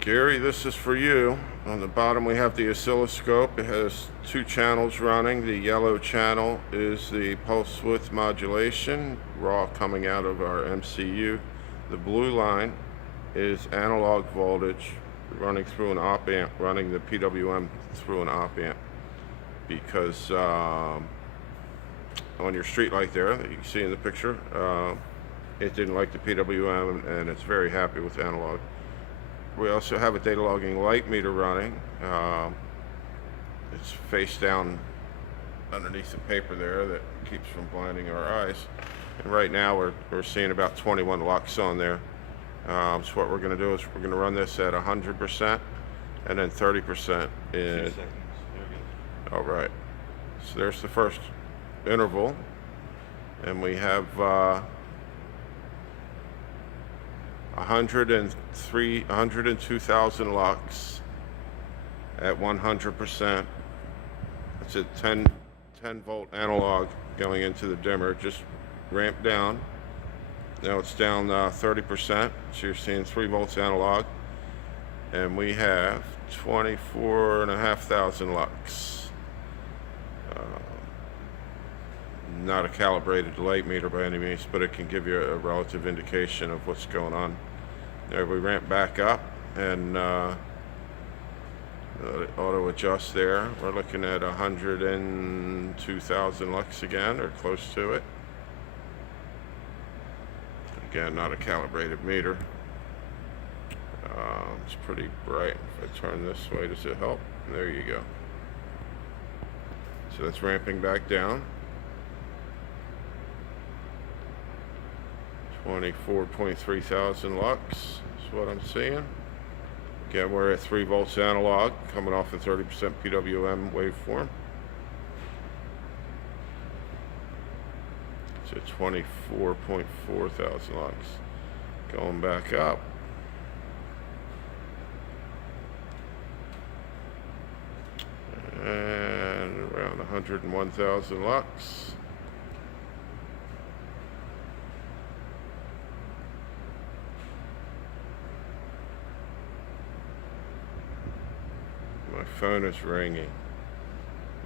Gary, this is for you. On the bottom, we have the oscilloscope. It has two channels running. The yellow channel is the pulse width modulation, raw coming out of our MCU. The blue line is analog voltage running through an op amp, running the PWM through an op amp. Because on your street light there, that you can see in the picture, it didn't like the PWM and it's very happy with analog. We also have a data logging light meter running. It's face down underneath the paper there that keeps from blinding our eyes. And right now we're seeing about 21 lux on there. So what we're going to do is we're going to run this at 100% and then 30% in. All right. So there's the first interval, and we have 102,000 lux at 100%. It's a 10 volt analog going into the dimmer. Just ramp down. Now it's down 30%. So you're seeing 3 volts analog, and we have 24,500 lux. Not a calibrated light meter by any means, but it can give you a relative indication of what's going on. There, we ramp back up and auto adjust there. We're looking at 102,000 lux again, or close to it. Again, not a calibrated meter. It's pretty bright. If I turn this way, does it help? There you go. So that's ramping back down. 24.3 thousand lux is what I'm seeing. Again, we're at 3 volts analog coming off the 30% PWM waveform. So 24.4 thousand lux. Going back up. And around 101,000 lux. My phone is ringing.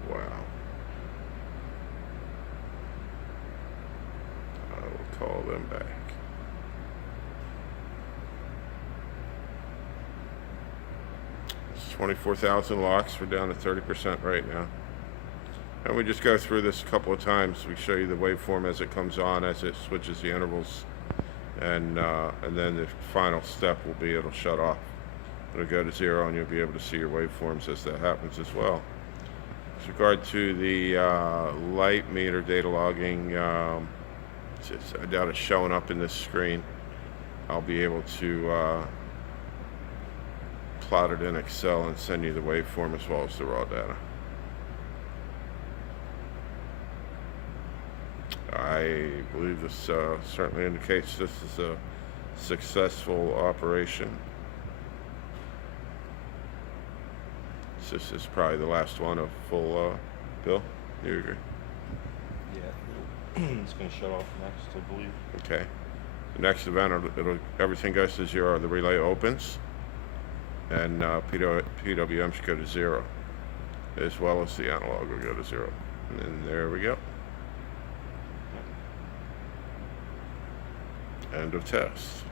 Wow. I will call them back. It's 24,000 lux. We're down to 30% right now. And we just go through this a couple of times. We show you the waveform as it comes on, as it switches the intervals. And then the final step will be it'll shut off. It'll go to 0 and you'll be able to see your waveforms as that happens as well. With regard to the light meter data logging, I doubt it's showing up in this screen. I'll be able to plot it in Excel and send you the waveform as well as the raw data. I believe this certainly indicates this is a successful operation. This is probably the last one of full, Bill, you agree? Yeah, it's going to shut off next, I believe. Okay. The next event, everything goes to 0. The relay opens, and PWM should go to 0, as well as the analog will go to 0. And then there we go. End of test.